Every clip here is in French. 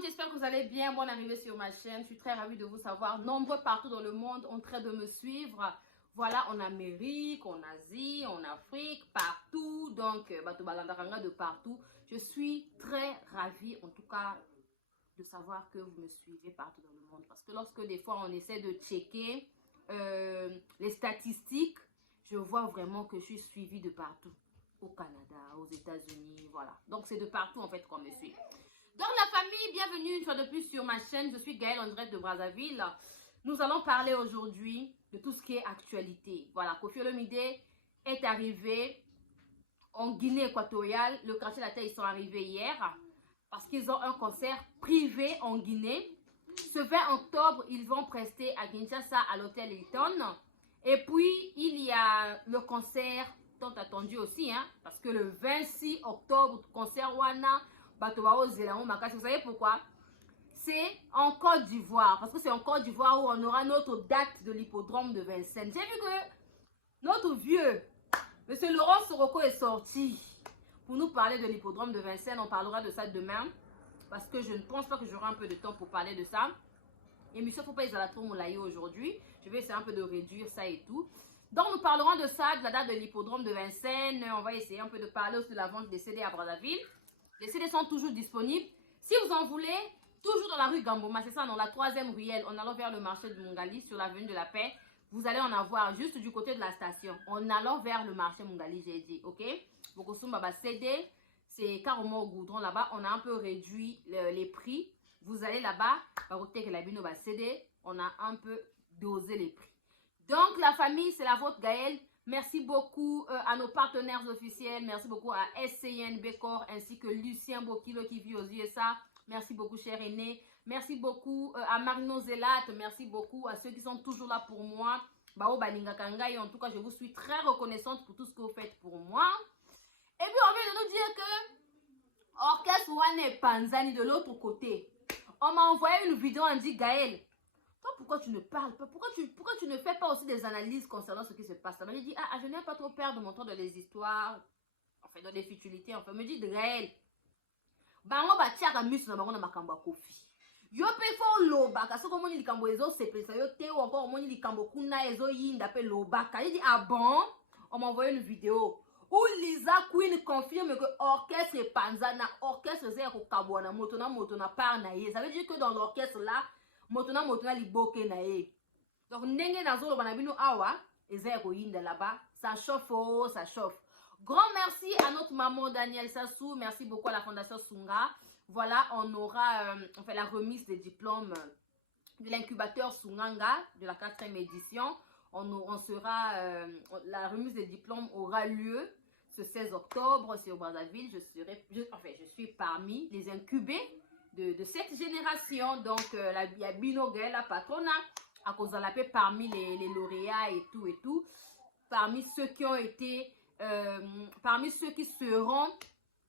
monde, j'espère que vous allez bien. Bonne arrivée sur ma chaîne. Je suis très ravie de vous savoir. Nombreux partout dans le monde en train de me suivre. Voilà, en Amérique, en Asie, en Afrique, partout. Donc, de partout. Je suis très ravie, en tout cas, de savoir que vous me suivez partout dans le monde. Parce que lorsque des fois, on essaie de checker les statistiques, je vois vraiment que je suis suivie de partout. Au Canada, aux États-Unis, voilà. Donc, c'est de partout, en fait, qu'on me suit. Donc la famille, bienvenue une fois de plus sur ma chaîne. Je suis Gaëlle en direct de Brazzaville. Nous allons parler aujourd'hui de tout ce qui est actualité. Voilà, Koffi Olomide est arrivé en Guinée équatoriale. Le quartier Latin, ils sont arrivés hier parce qu'ils ont un concert privé en Guinée. Ce 20 octobre, ils vont prester à Kinshasa à l'hôtel Hilton. Et puis, il y a le concert tant attendu aussi, hein, parce que le 26 octobre, concert Wana, vous savez pourquoi? C'est en Côte d'Ivoire, parce que c'est en Côte d'Ivoire où on aura notre date de l'hippodrome de Vincennes. J'ai vu que notre vieux, monsieur Laurent Soroko est sorti pour nous parler de l'hippodrome de Vincennes. On parlera de ça demain, parce que je ne pense pas que j'aurai un peu de temps pour parler de ça. Et monsieur, faut pas ils trop moulailler aujourd'hui. Je vais essayer un peu de réduire ça et tout. Donc, nous parlerons de ça, de la date de l'hippodrome de Vincennes. On va essayer un peu de parler aussi de la vente des CD à Brazzaville. Les CD sont toujours disponibles. Si vous en voulez, toujours dans la rue Gamboma, c'est ça, dans la 3e ruelle, en allant vers le marché de Mungali, sur l'avenue de la Paix, vous allez en avoir juste du côté de la station, en allant vers le marché Mungali, j'ai dit, ok? Bokosumba CD, c'est carrément au goudron là-bas, on a un peu réduit les prix. Vous allez là-bas, CD, on a un peu dosé les prix. Donc, la famille, c'est la vôtre, Gaëlle. Merci beaucoup à nos partenaires officiels. Merci beaucoup à SCN Bécor ainsi que Lucien Bokilo qui vit aux USA. Merci beaucoup, cher aîné. Merci beaucoup à Marino Zelat. Merci beaucoup à ceux qui sont toujours là pour moi. Bao Baninga Kangai. En tout cas, je vous suis très reconnaissante pour tout ce que vous faites pour moi. Et puis, on vient de nous dire que Orchestre Wane Panzani de l'autre côté. On m'a envoyé une vidéo, on dit Gaëlle. Toi, pourquoi tu ne parles pas? Pourquoi tu ne fais pas aussi des analyses concernant ce qui se passe? Elle me dit, je n'ai pas trop peur de mon temps dans les histoires, enfin, dans les futilités. Enfin, me dit, Gaëlle, bango ba tiaka misu na bango na makambo Koffi. Yo pe fo lobaka, so komoni likambo ezo sepelisa yo te ou encore omoni likambo kuna ezo yinda pe lobaka. Il dit, ah bon? On m'a envoyé une vidéo où Lisa Queen confirme que orchestre Panzana, orchestre zéro kabwana, motona par naïe. Ça veut dire que dans l'orchestre là, motona liboke nae. Donc nenge nazolo banabino awa ezeko yinda là-bas, ça chauffe, oh, ça chauffe. Grand merci à notre maman Daniel Sassou, merci beaucoup à la Fondation Sunga. Voilà, on aura on fait la remise des diplômes de l'incubateur Sunganga de la 4e édition. On sera la remise des diplômes aura lieu ce 16 octobre sur Brazzaville. Je suis parmi les incubés de cette génération. Donc, il y a Bino Gaëlle, la patrona, à cause de la paix parmi les lauréats et tout. Parmi ceux qui ont été, parmi ceux qui seront,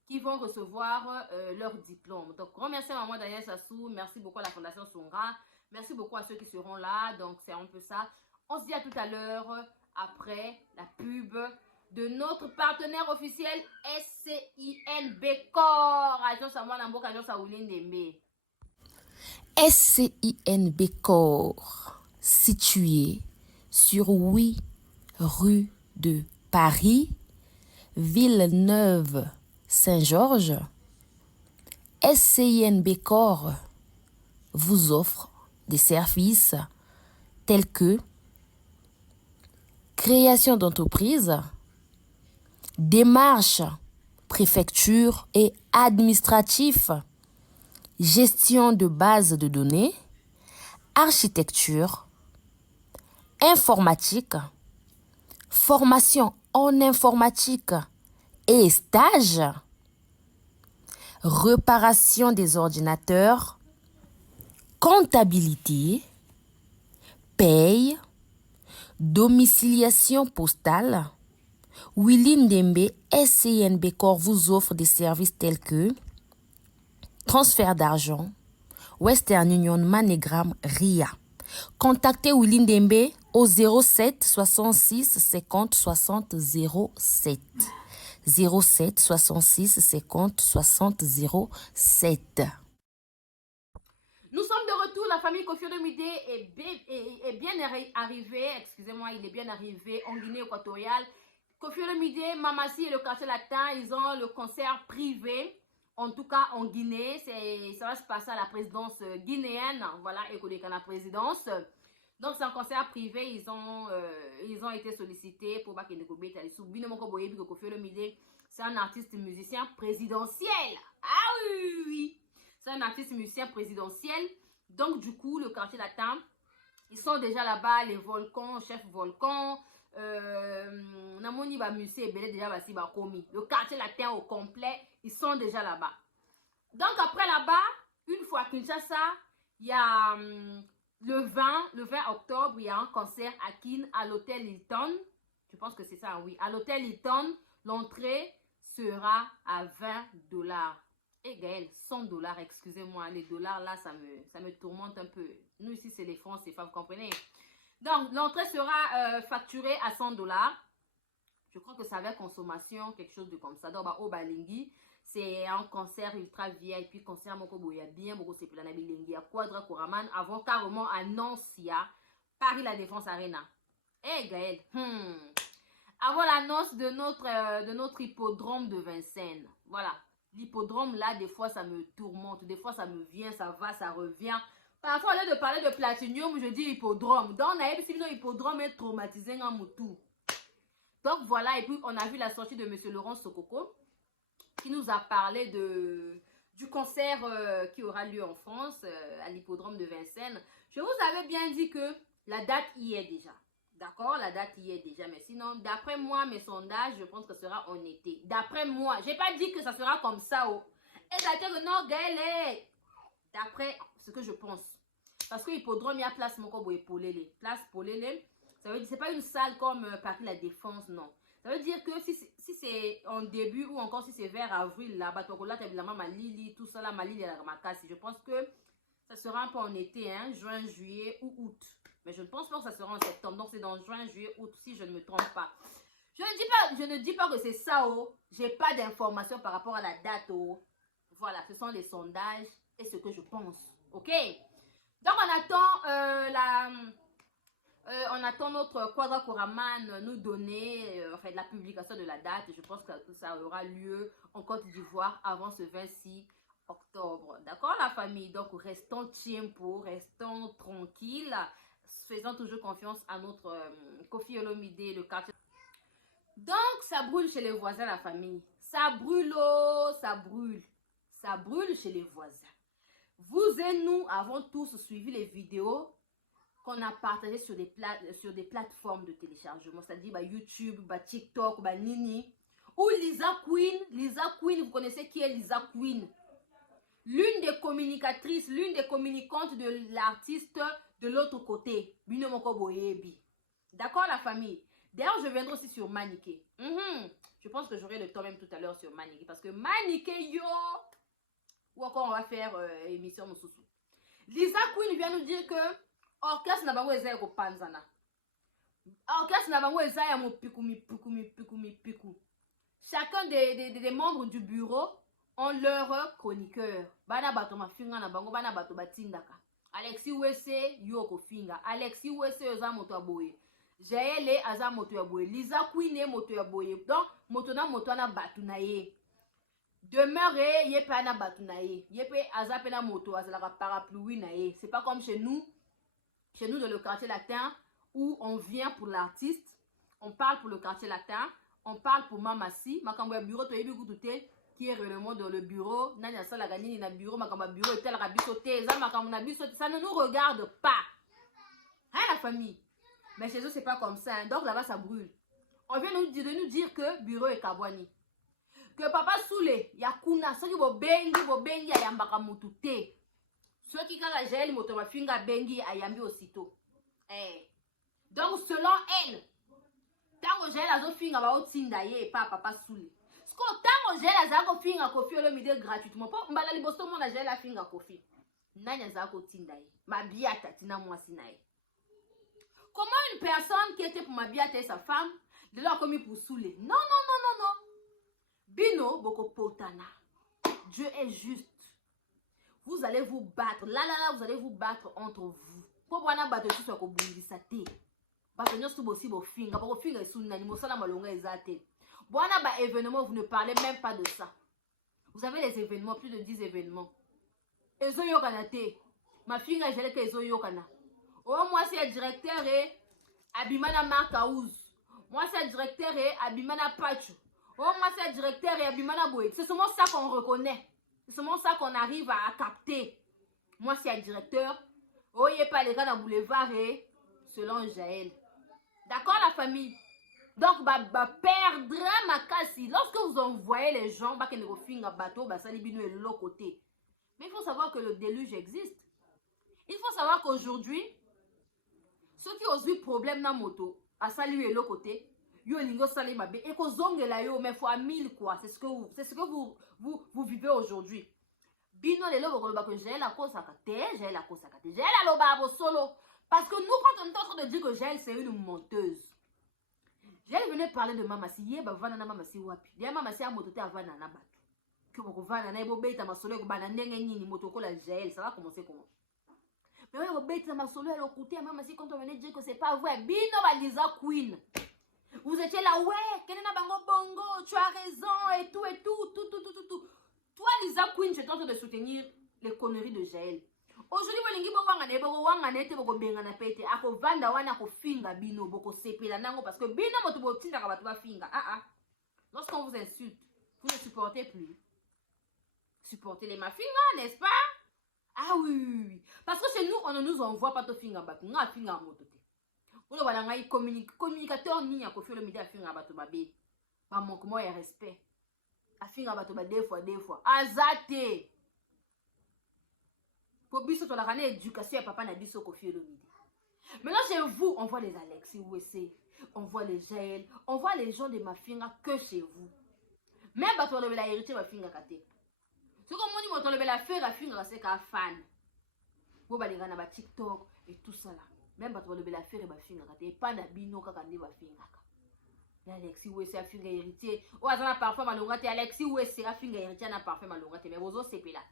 qui vont recevoir leur diplôme. Donc, grand merci à maman Daniel Sassou. Merci beaucoup à la Fondation Songa. Merci beaucoup à ceux qui seront là. Donc, c'est un peu ça. On se dit à tout à l'heure, après la pub de notre partenaire officiel SCIN Bécor. SCIN Bécor, situé sur 8 rue de Paris, Villeneuve-Saint-Georges. SCIN Bécor vous offre des services tels que création d'entreprise, démarches, préfecture et administratif, gestion de bases de données, architecture, informatique, formation en informatique et stage, réparation des ordinateurs, comptabilité, paye, domiciliation postale. Willy Ndembe SCIN Bécor vous offre des services tels que transfert d'argent, Western Union, MoneyGram, RIA. Contactez Willy Ndembe au 07 66 50 60 07. 07 66 50 60 07. retour, la famille Koffi Olomide est bien arrivée, excusez-moi, il est bien arrivé en Guinée équatoriale. Koffi Olomide, Mamassi et le quartier latin, ils ont le concert privé, en tout cas en Guinée. Ça va se passer à la présidence guinéenne, voilà, et qu'on la présidence. Donc c'est un concert privé, ils ont été sollicités pour que Koffi Olomide, c'est un artiste musicien présidentiel. Ah oui, oui. C'est un artiste musicien présidentiel. Donc, du coup, le quartier latin, ils sont déjà là-bas, les volcans, chef volcan. Namoni va musée, déjà le quartier latin au complet, ils sont déjà là-bas. Donc, après là-bas, une fois à Kinshasa, il y a le 20 octobre, il y a un concert à Kin, à l'hôtel Hilton. Je pense que c'est ça, oui. À l'hôtel Hilton, l'entrée sera à $20. Et Gaël, $100, excusez-moi, les dollars là, ça me tourmente un peu. Nous ici, c'est les francs, c'est pas, vous comprenez? Donc, l'entrée sera facturée à $100. Je crois que ça avait consommation, quelque chose de comme ça. Donc, au Balingi, c'est un concert ultra VIP, concert moko il y a bien beaucoup c'est plan Balingi, à Quadra Koraman, avant carrément à Nancy, Paris La Défense Arena. Eh Gaël, avant l'annonce de notre hippodrome de Vincennes, voilà. L'hippodrome, là, des fois, ça me tourmente. Des fois, ça me vient, ça va, ça revient. Parfois, au lieu de parler de platinium, je dis hippodrome. Donc, on a vu si le hippodrome est traumatisé en moutou. Donc, voilà. Et puis, on a vu la sortie de M. Laurent Sokoko, qui nous a parlé du concert qui aura lieu en France, à l'hippodrome de Vincennes. Je vous avais bien dit que la date y est déjà. D'accord, la date y est déjà. Mais sinon, d'après moi, mes sondages, je pense que ce sera en été. D'après moi, j'ai pas dit que ça sera comme ça. Oh. Et ça veut dire que non, Gaël, d'après ce que je pense. Parce que l'hippodrome, il y a place mon pour épauler. Place pour les. Ça veut dire c'est pas une salle comme Paris La Défense, non. Ça veut dire que si c'est en début ou encore si c'est vers avril, là, là, évidemment, Malili, tout ça, là, Malili, la Ramakasi. Je pense que ça sera un peu en été, hein, juin, juillet ou août. Mais je ne pense pas que ça sera en septembre. Donc, c'est dans juin, juillet, août, si je ne me trompe pas. Je ne dis pas que c'est ça, oh. J'ai pas d'informations par rapport à la date, oh. Voilà, ce sont les sondages et ce que je pense. OK? Donc, on attend notre Quadra Koraman nous donner la publication de la date. Je pense que ça aura lieu en Côte d'Ivoire avant ce 26 octobre. D'accord, la famille? Donc, restons tiempo, restons tranquilles. Faisons toujours confiance à notre Koffi Olomide, le quartier. Donc, ça brûle chez les voisins, la famille. Ça brûle, oh, ça brûle. Ça brûle chez les voisins. Vous et nous avons tous suivi les vidéos qu'on a partagées sur des plateformes de téléchargement. C'est-à-dire YouTube, TikTok, Nini. Ou Lisa Queen, vous connaissez qui est Lisa Queen? L'une des communicatrices, l'une des communicantes de l'artiste de l'autre côté. D'accord, la famille? D'ailleurs, je viendrai aussi sur Maniké. Je pense que j'aurai le temps même tout à l'heure sur Maniké. Parce que Maniké, yo! Ou encore, on va faire émission de Soussou. Lisa Queen vient nous dire que orchestre n'a pas eu panzana. Orchestre n'a pas eu pikou. Chacun des membres du bureau ont leur chroniqueur. Bana bato mafinga na bango, bana bato batindaka. Alexis Wesse yoko finga. Alexis Wesse yoza moto aboye. Jaele aza moto aboye. Lisa Queen moto aboye. Donc moto na batu na ye. Demeure ye pa na batu na ye. Ye pe aza pe na moto azala parapluie na ye. C'est pas comme chez nous dans le quartier latin où on vient pour l'artiste, on parle pour le quartier latin, on parle pour Mamassi, makambo ya bureau to yebi kutute qui est réellement dans le bureau, nanya sala ganini na bureau, makambo bureau tel rabiso te, za makambo na biso, ça ne nous regarde pas. Hein la famille? Mais chez eux c'est pas comme ça, hein. Donc là-bas ça brûle. On vient de nous dire que bureau est kabwani. Que papa Soule, yakuna, soki bo bengi ayambaka mutu te. Ceux qui kaka gèle moto mafinga bengi ayambi aussitôt. Donc selon elle, tango gèle azo finga ba otinda ye pa papa Soule. Sko tango gèle azako finga Koffi Olomide gratuitement. Po mbala liboso mona gèle a finga Koffi. Nanya azako tinda ye. Mabiata tina mwasi na ye. Comment une personne qui était pour Mabiata et sa femme de leur commis pour Soule? Non. Bino boko potana. Dieu est juste. vous allez vous battre. Là, vous allez vous battre entre vous. Pour voir battre tout ce que vous dites, parce que nous sommes aussi vos fingers. Parce que vos fingers sont nani, nous sommes malonga exaté. Bon, événement, vous ne parlez même pas de ça. Vous avez les événements, plus de 10 événements. Ezo yokanate. Ma fille a géré que ezo yokana. Oh, moi, c'est le directeur et Abimana Markaouz. Moi, c'est le directeur et Abimana Pachu. Oh, moi, c'est le directeur et Abimana Boé. C'est seulement ça qu'on reconnaît. C'est seulement ça qu'on arrive à capter. Moi, c'est le directeur. Oh, il n'y a pas les gars dans le boulevard et selon Jaël. D'accord, la famille? Donc, perdra ma casse. Lorsque vous envoyez les gens, bah, qu'ils refingent un bateau, bah, ça les binu est de l'autre côté. Mais il faut savoir que le déluge existe. Il faut savoir qu'aujourd'hui, ceux qui ont eu problème dans la moto, à saluer de l'autre côté, yo lingo sali mabe et ko zongela yo mais fois 1000 quoi. C'est ce que vous vivez aujourd'hui. Bino les lobo ko ba que j'ai la cause à côté, j'ai la cause à côté. J'ai la loba solo parce que nous quand on est en train de dire que Jaël c'est une menteuse. Jaël venait parler de Mama si yeba vana na Mama si wapi. Dia Mama si a moto te avana na bato. Que vous vana na ebo beta masolo ko bana ndenge nini moto ko la Jaël, ça va commencer comment? Mais on beta masolo à côté à Mama si quand on venait dire que c'est pas vrai. Bino ba Lisa Queen. Vous étiez là, ouais, Kenena Bango Bongo, tu as raison, et tout. Toi, Lisa Queen, je tente de soutenir les conneries de Jaël. Aujourd'hui, vous avez dit parce que Bino, lorsqu'on vous insulte, vous ne supportez plus. Supportez les mafinga, n'est-ce pas? Ah oui. Parce que chez nous, on ne nous envoie pas de finga bat. On a finga motote. On a un communicateur ni a confié le midi à finga bat babé. Pas manquement et respect. A finga bat babé des fois. Azate. Pour biso to la rane éducation et papa n'a dit ce confié le midi. Maintenant chez vous, on voit les Alexis Ouessé, on voit les Jaël, on voit les gens de Mafinga que chez vous. Même bato le la héritier Mafinga kate. Ce comme on dit moto le la faire la finga c'est ka fan. Bo ba linga na ba TikTok et tout ça là. Même bato le la faire ba finga kate pas na bino kaka ndi ba finga ka. Alexis Ouessé a finga héritier. O azana parfum malonga te Alexis Ouessé a finga héritier na parfum malonga te mais bozo sepe là.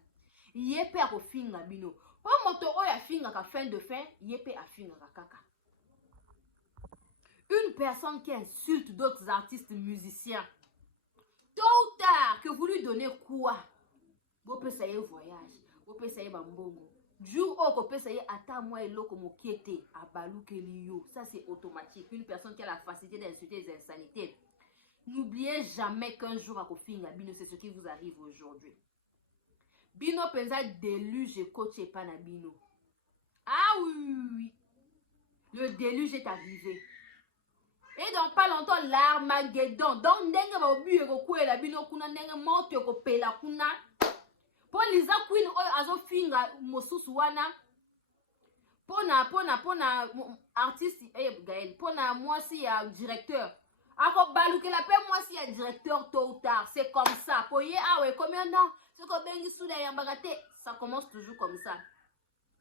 Yépe a finga bino. Pour moto oya finga ka fin de fin, yépe a finga kaka. Une personne qui insulte d'autres artistes musiciens, tôt ou tard, que vous lui donnez quoi? Vous pouvez essayer voyage, vous pouvez essayer bambongo. Jour où vous pouvez essayer attends moi et l'eau comme kiete à balou kelio. Ça c'est automatique. Une personne qui a la facilité d'insulter les insanités. N'oubliez jamais qu'un jour à finga bino, c'est ce qui vous arrive aujourd'hui. Bino pensa déluge coach et pas na bino. Ah oui. Le déluge est arrivé. Et dans pas longtemps, l'Armageddon. Donc, ndenge ba obu eko kwela bino kuna ndenge moto eko pela kuna. Pour Lisa Queen oyo azo finga mosusu wana. Pona artiste Gaël. Pona moi si ya directeur. Ako baluke la paix moi si ya directeur tôt ou tard. C'est comme ça. Pour y ah ouais combien d'ans? Ça commence toujours comme ça.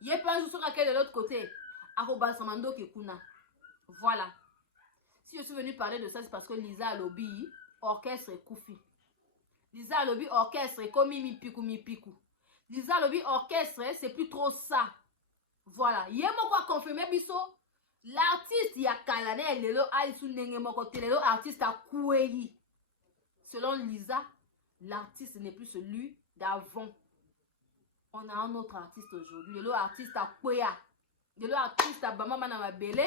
Il y a pas un jour sur laquelle de l'autre côté. Arobasamando Kekuna. Voilà. Si je suis venue parler de ça, c'est parce que Lisa Lobby, orchestre et Koufi. Lisa Lobby, orchestre et comme mi piku. Lisa Lobby, orchestre, c'est plus trop ça. Voilà. Il y a quoi confirmer biso. L'artiste, il y a Kalane, le Aïsou Nengemokote, le artiste à Koueyi. Selon Lisa, l'artiste n'est plus celui d'avant. On a un autre artiste aujourd'hui. Le artiste à Kwea. Le artiste à Bama Manamabele.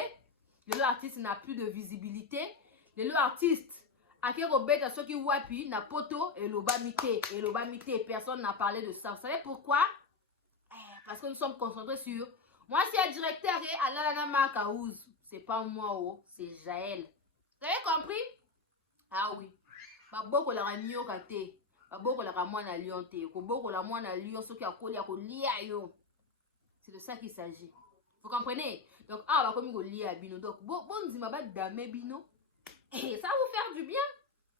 Le artiste n'a plus de visibilité. Le artiste à Kerobet à ceux qui wapi n'a poto et l'obamité. Et l'obamité, personne n'a parlé de ça. Vous savez pourquoi? Parce que nous sommes concentrés sur. Moi, c'est le directeur et Alana Makaouz. C'est pas moi, oh, c'est Jaël. Vous avez compris? Ah oui. Baboko la ranyo kate. Baboko la ramona lion te. Koboko la moana lion so ki akoli ako lia yo. C'est de ça qu'il s'agit. Vous comprenez? Donc ah bah comme il lia bino. Donc bon zima ba dame bino. Et ça va vous faire du bien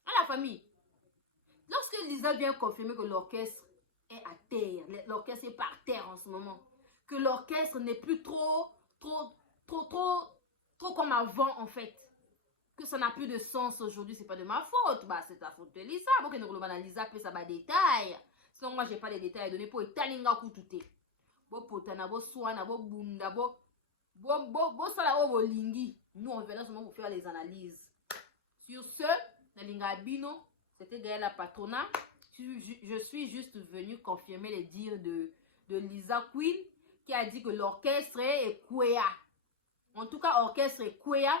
à la famille. Lorsque Lisa vient confirmer que l'orchestre est à terre, l'orchestre est par terre en ce moment, que l'orchestre n'est plus trop comme avant en fait. Que ça n'a plus de sens aujourd'hui, c'est pas de ma faute. Bah, c'est ta faute de Lisa. Bon, que nous Lisa peut ça va détail. Parce que moi j'ai pas les détails à donner pour etalinga kutute. Bo potana, bo swana, bo bunda, bo sala o bolingi. Nous on venait seulement pour faire les analyses. Sur ce, Nalinga Bino, c'était Gaël la Patrona. Je suis juste venue confirmer les dires de Lisa Queen qui a dit que l'orchestre est Kwea. En tout cas, orchestre est Kwea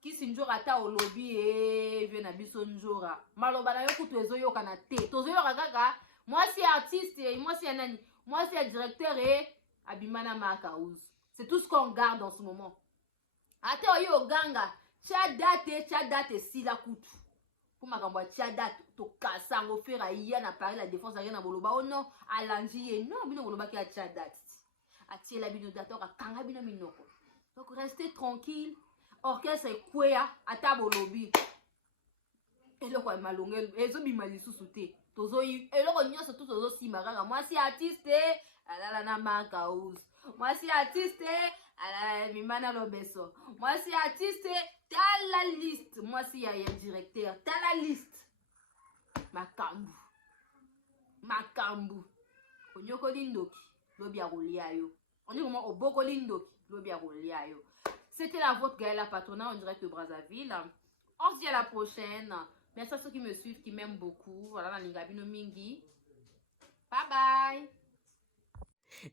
qui sinjora ata au lobby et vient biso njora. Maloba na yo kutu ezo yoka na te. Tozo yoka kaka, moi c'est artiste et moi c'est nani. Moi c'est directeur et Abimana Makaouz. C'est tout ce qu'on garde en ce moment. Ate oyo ganga, tia date si la kutu. Pour ma gambo tia date to kasango fera iya na Paris la défense rien na boloba. Oh non, alangiye non, bino boloba ki a tia date. Atie la bino date ka kanga bino minoko. Donc restez tranquille. Orchestre Kwea ata bolobi. Eloko malongel, ezo bima lisusu te. Tozo eloko nyonso tout tozo simaka. Moi si artiste, alala na Makaouz. Moi si artiste, alala Mimana Lobeso. Moi si artiste, t'as la liste. Moi si y'a un directeur, t'as la liste. Makambu. Onyoko lindoki, lobi arolia yo. On dit comment oboko lindoki, lobi arolia yo. C'était la vôtre Gaël la Patrona en direct de Brazzaville. On se dit à la prochaine. Merci à ceux qui me suivent, qui m'aiment beaucoup. Voilà, la Lingabino Mingi. Bye bye.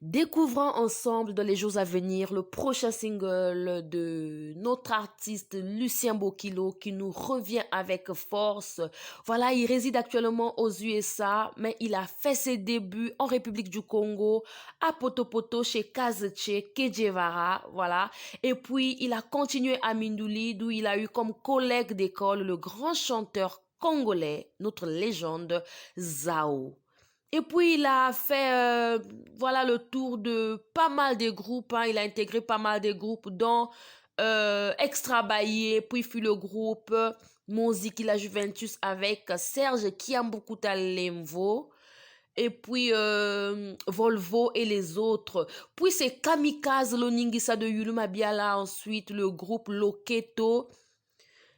Découvrons ensemble dans les jours à venir le prochain single de notre artiste Lucien Bokilo qui nous revient avec force. Voilà, il réside actuellement aux USA, mais il a fait ses débuts en République du Congo, à Potopoto, chez Kazeche Kejevara, voilà. Et puis, il a continué à Mindouli, d'où il a eu comme collègue d'école le grand chanteur congolais, notre légende, Zao. Et puis, il a fait voilà, le tour de pas mal de groupes. Hein. Il a intégré pas mal de groupes, dont Extra Bailly, puis fut le groupe Musique la Juventus avec Serge Kiambukuta Lemvo. Et puis Volvo et les autres. Puis c'est Kamikaze Loningisa de Yuluma Biala. Ensuite, le groupe Loketo.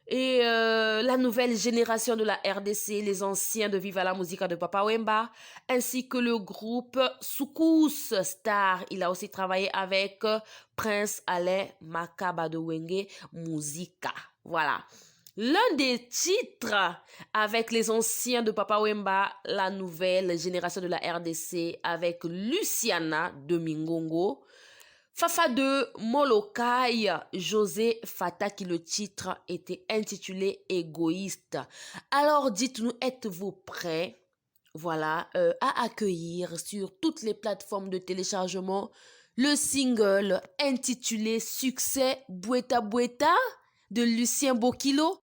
Et la nouvelle génération de la RDC, les anciens de Viva la Musica de Papa Wemba, ainsi que le groupe Soukous Star. Il a aussi travaillé avec Prince Alain Makaba de Wenge Musica. Voilà. L'un des titres avec les anciens de Papa Wemba, la nouvelle génération de la RDC avec Luciana de Mingongo. Fafa de Molokai, José Fata, qui le titre était intitulé Égoïste. Alors dites-nous, êtes-vous prêts, voilà, à accueillir sur toutes les plateformes de téléchargement le single intitulé Succès Boueta Boueta de Lucien Bokilo?